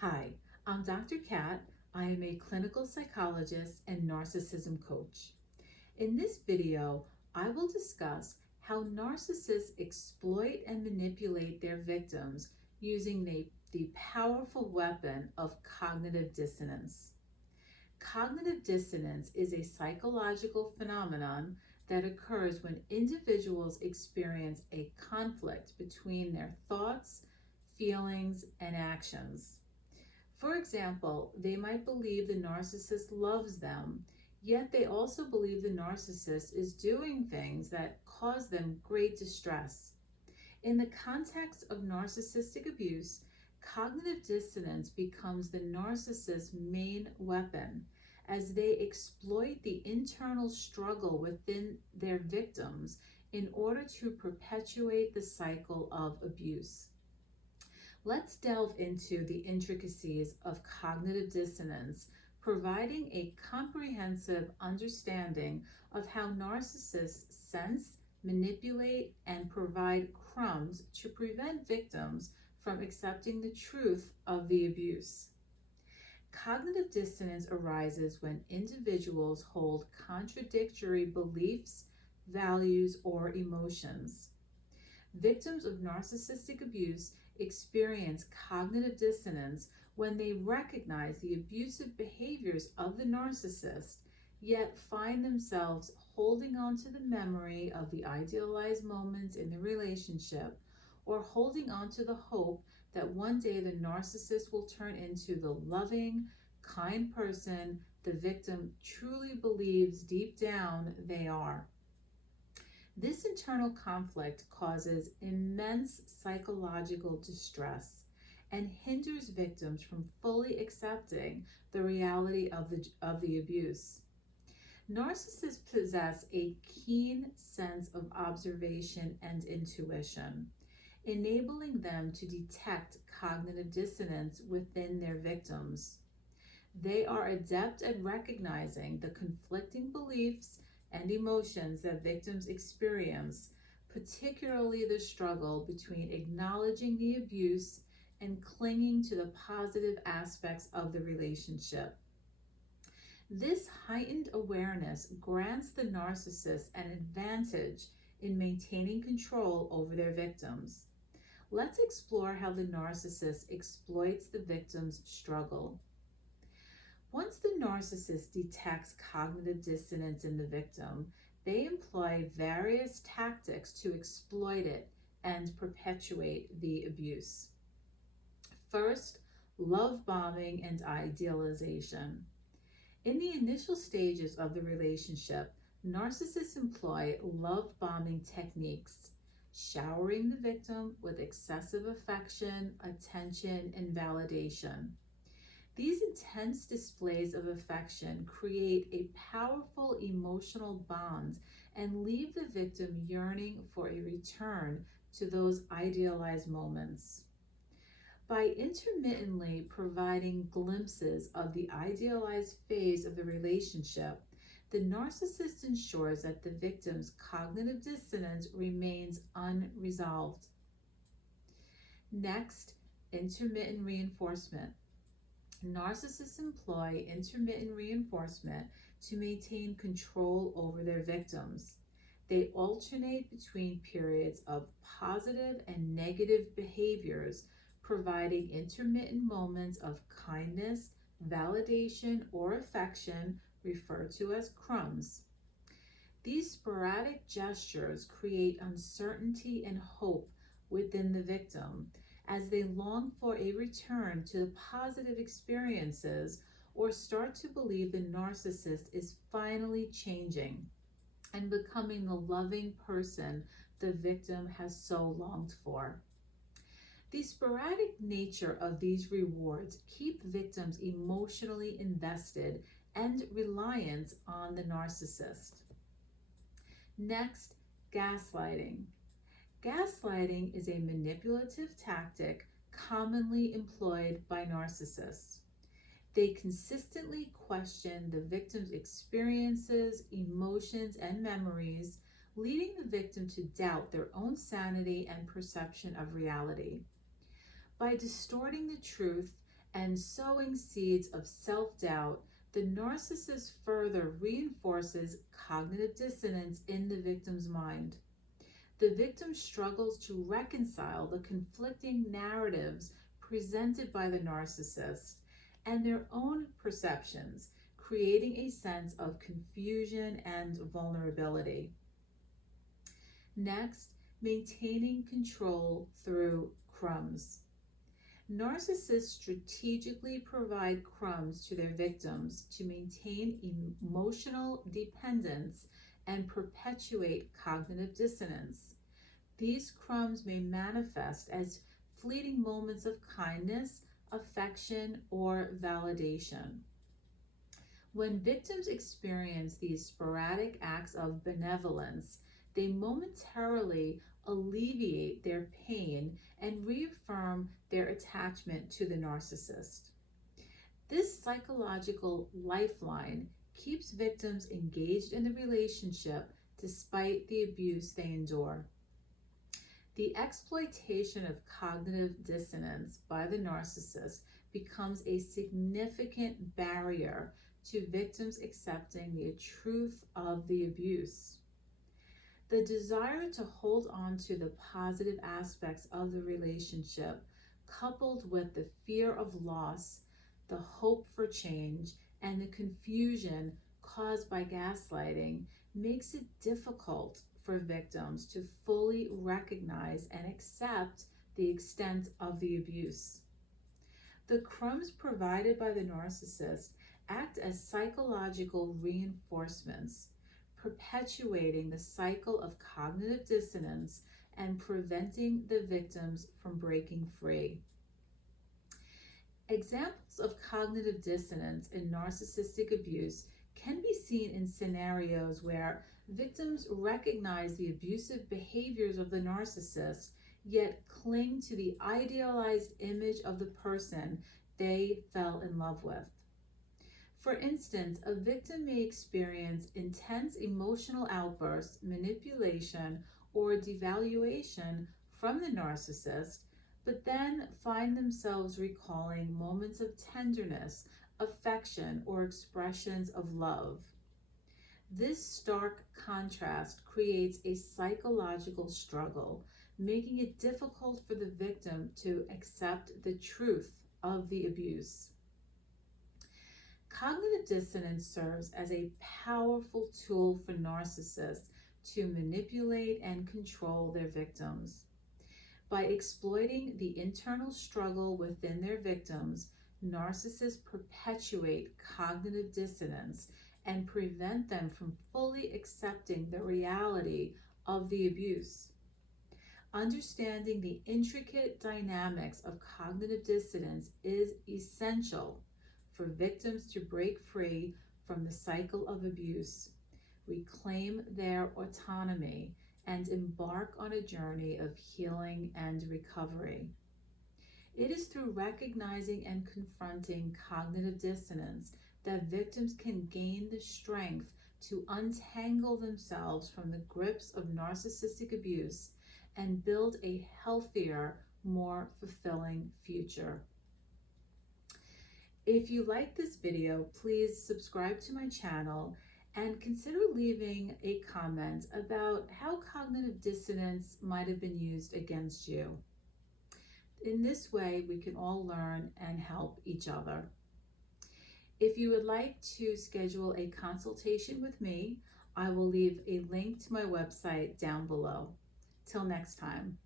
Hi, I'm Dr. Kat. I am a clinical psychologist and narcissism coach. In this video, I will discuss how narcissists exploit and manipulate their victims using the powerful weapon of cognitive dissonance. Cognitive dissonance is a psychological phenomenon that occurs when individuals experience a conflict between their thoughts, feelings, and actions. For example, they might believe the narcissist loves them, yet they also believe the narcissist is doing things that cause them great distress. In the context of narcissistic abuse, cognitive dissonance becomes the narcissist's main weapon as they exploit the internal struggle within their victims in order to perpetuate the cycle of abuse. Let's delve into the intricacies of cognitive dissonance, providing a comprehensive understanding of how narcissists sense, manipulate, and provide crumbs to prevent victims from accepting the truth of the abuse. Cognitive dissonance arises when individuals hold contradictory beliefs, values, or emotions. Victims of narcissistic abuse experience cognitive dissonance when they recognize the abusive behaviors of the narcissist, yet find themselves holding on to the memory of the idealized moments in the relationship, or holding on to the hope that one day the narcissist will turn into the loving, kind person the victim truly believes deep down they are. This internal conflict causes immense psychological distress and hinders victims from fully accepting the reality of the abuse. Narcissists possess a keen sense of observation and intuition, enabling them to detect cognitive dissonance within their victims. They are adept at recognizing the conflicting beliefs and emotions that victims experience, particularly the struggle between acknowledging the abuse and clinging to the positive aspects of the relationship. This heightened awareness grants the narcissist an advantage in maintaining control over their victims. Let's explore how the narcissist exploits the victim's struggle. Once the narcissist detects cognitive dissonance in the victim, they employ various tactics to exploit it and perpetuate the abuse. First, love bombing and idealization. In the initial stages of the relationship, narcissists employ love bombing techniques, showering the victim with excessive affection, attention, and validation. These intense displays of affection create a powerful emotional bond and leave the victim yearning for a return to those idealized moments. By intermittently providing glimpses of the idealized phase of the relationship, the narcissist ensures that the victim's cognitive dissonance remains unresolved. Next, intermittent reinforcement. Narcissists employ intermittent reinforcement to maintain control over their victims. They alternate between periods of positive and negative behaviors, providing intermittent moments of kindness, validation, or affection, referred to as crumbs. These sporadic gestures create uncertainty and hope within the victim as they long for a return to the positive experiences or start to believe the narcissist is finally changing and becoming the loving person the victim has so longed for. The sporadic nature of these rewards keep victims emotionally invested and reliant on the narcissist. Next, gaslighting. Gaslighting is a manipulative tactic commonly employed by narcissists. They consistently question the victim's experiences, emotions, and memories, leading the victim to doubt their own sanity and perception of reality. By distorting the truth and sowing seeds of self-doubt, the narcissist further reinforces cognitive dissonance in the victim's mind. The victim struggles to reconcile the conflicting narratives presented by the narcissist and their own perceptions, creating a sense of confusion and vulnerability. Next, maintaining control through crumbs. Narcissists strategically provide crumbs to their victims to maintain emotional dependence and perpetuate cognitive dissonance. These crumbs may manifest as fleeting moments of kindness, affection, or validation. When victims experience these sporadic acts of benevolence, they momentarily alleviate their pain and reaffirm their attachment to the narcissist. This psychological lifeline keeps victims engaged in the relationship despite the abuse they endure. The exploitation of cognitive dissonance by the narcissist becomes a significant barrier to victims accepting the truth of the abuse. The desire to hold on to the positive aspects of the relationship, coupled with the fear of loss, the hope for change, and the confusion caused by gaslighting, makes it difficult for victims to fully recognize and accept the extent of the abuse. The crumbs provided by the narcissist act as psychological reinforcements, perpetuating the cycle of cognitive dissonance and preventing the victims from breaking free. Examples of cognitive dissonance in narcissistic abuse can be seen in scenarios where victims recognize the abusive behaviors of the narcissist, yet cling to the idealized image of the person they fell in love with. For instance, a victim may experience intense emotional outbursts, manipulation, or devaluation from the narcissist, but then find themselves recalling moments of tenderness, affection, or expressions of love. This stark contrast creates a psychological struggle, making it difficult for the victim to accept the truth of the abuse. Cognitive dissonance serves as a powerful tool for narcissists to manipulate and control their victims. By exploiting the internal struggle within their victims, narcissists perpetuate cognitive dissonance and prevent them from fully accepting the reality of the abuse. Understanding the intricate dynamics of cognitive dissonance is essential for victims to break free from the cycle of abuse, reclaim their autonomy, and embark on a journey of healing and recovery. It is through recognizing and confronting cognitive dissonance that victims can gain the strength to untangle themselves from the grips of narcissistic abuse and build a healthier, more fulfilling future. If you like this video, please subscribe to my channel and consider leaving a comment about how cognitive dissonance might have been used against you. In this way, we can all learn and help each other. If you would like to schedule a consultation with me, I will leave a link to my website down below. Till next time.